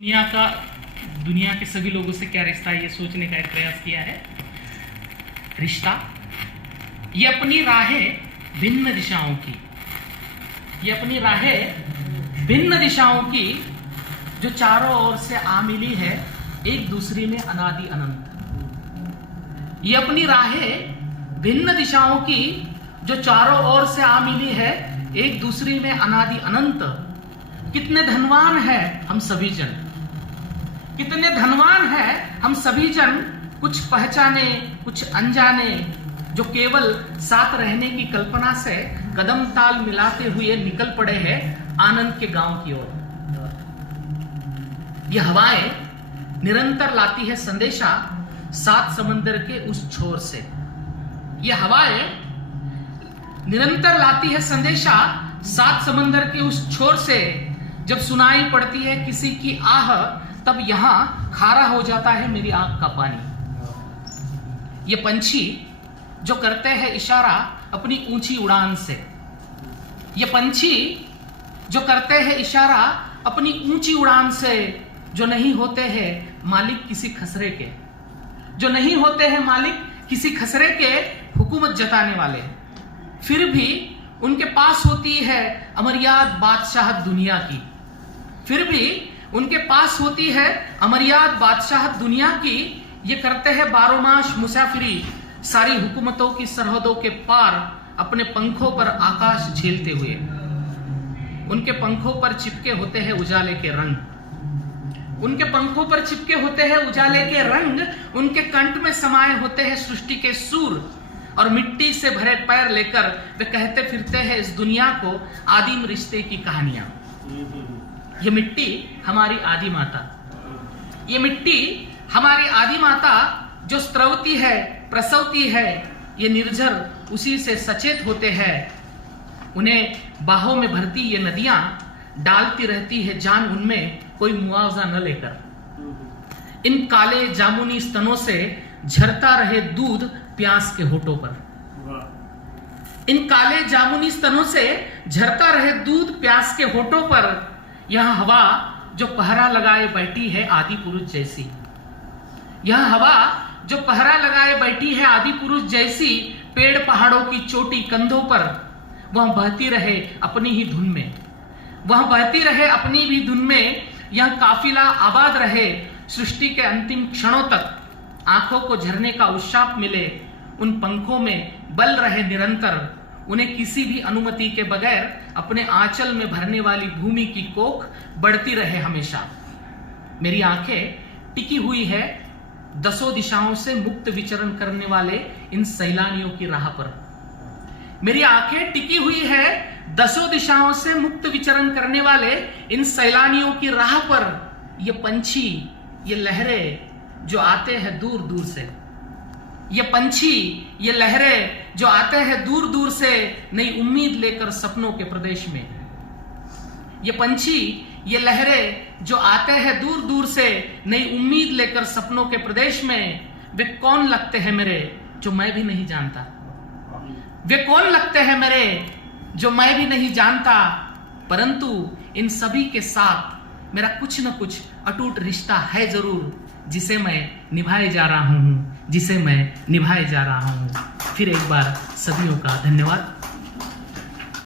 दुनिया के सभी लोगों से क्या रिश्ता है, ये सोचने का एक प्रयास किया है। रिश्ता ये अपनी राहें भिन्न दिशाओं की, ये अपनी राहें भिन्न दिशाओं की जो चारों ओर से आ मिली है एक दूसरे में अनादि अनंत। ये अपनी राहें भिन्न दिशाओं की जो चारों ओर से आ मिली है एक दूसरे में अनादि अनंत। कितने धनवान हैं हम सभी जन, कितने धनवान हैं हम सभी जन, कुछ पहचाने कुछ अनजाने, जो केवल साथ रहने की कल्पना से कदम ताल मिलाते हुए निकल पड़े हैं आनंद के गांव की ओर। यह हवाएं निरंतर लाती है संदेशा सात समंदर के उस छोर से। यह हवाएं निरंतर लाती है संदेशा सात समंदर के उस छोर से। जब सुनाई पड़ती है किसी की आह, तब यहां खारा हो जाता है मेरी आंख का पानी। ये पंछी जो करते हैं इशारा अपनी ऊंची उड़ान से, ये पंछी जो करते हैं इशारा अपनी ऊंची उड़ान से, जो नहीं होते हैं मालिक किसी खसरे के, जो नहीं होते हैं मालिक किसी खसरे के हुकूमत जताने वाले, फिर भी उनके पास होती है अमर्याद बादशाहत दुनिया की, फिर भी उनके पास होती है अमर्याद बादशाहत दुनिया की। ये करते हैं बारोमास मुसाफिरी सारी हुकूमतों की सरहदों के पार, अपने पंखों पर आकाश झेलते हुए। उनके पंखों पर चिपके होते हैं उजाले के रंग, उनके पंखों पर चिपके होते हैं उजाले के रंग, उनके कंठ में समाये होते हैं सृष्टि के सूर, और मिट्टी से भरे पैर लेकर वे कहते फिरते हैं इस दुनिया को आदिम रिश्ते की कहानियां। ये मिट्टी हमारी आदि माता, ये मिट्टी हमारी आदि माता जो स्त्रवती है प्रसवती है, ये निर्झर उसी से सचेत होते हैं। उन्हें बाहों में भरती ये नदियां डालती रहती है जान उनमें कोई मुआवजा न लेकर। इन काले जामुनी स्तनों से झरता रहे दूध प्यास के होठों पर, इन काले जामुनी स्तनों से झरता रहे दूध प्यास के होठों पर। यह हवा जो पहरा लगाए बैठी है आदि पुरुष जैसी, यह हवा जो पहरा लगाए बैठी है आदि पुरुष जैसी, पेड़ पहाड़ों की चोटी कंधों पर, वह बहती रहे अपनी ही धुन में, वह बहती रहे अपनी भी धुन में। यह काफिला आबाद रहे सृष्टि के अंतिम क्षणों तक, आंखों को झरने का उशाप मिले, उन पंखों में बल रहे निरंतर, उन्हें किसी भी अनुमति के बगैर अपने आंचल में भरने वाली भूमि की कोख बढ़ती रहे हमेशा। मेरी आंखें टिकी हुई है दसों दिशाओं से मुक्त विचरण करने वाले इन सैलानियों की राह पर, मेरी आंखें टिकी हुई है दसों दिशाओं से मुक्त विचरण करने वाले इन सैलानियों की राह पर। ये पंछी, ये लहरें जो आते हैं दूर दूर से, ये पंछी, ये लहरें जो आते हैं दूर दूर से नई उम्मीद लेकर सपनों के प्रदेश में। ये पंछी, ये लहरें जो आते हैं दूर दूर से नई उम्मीद लेकर सपनों के प्रदेश में। वे कौन लगते हैं मेरे जो मैं भी नहीं जानता, वे कौन लगते हैं मेरे जो मैं भी नहीं जानता, परंतु इन सभी के साथ मेरा कुछ न कुछ अटूट रिश्ता है जरूर, जिसे मैं निभाए जा रहा हूं, जिसे मैं निभाए जा रहा हूं। फिर एक बार सभी का धन्यवाद।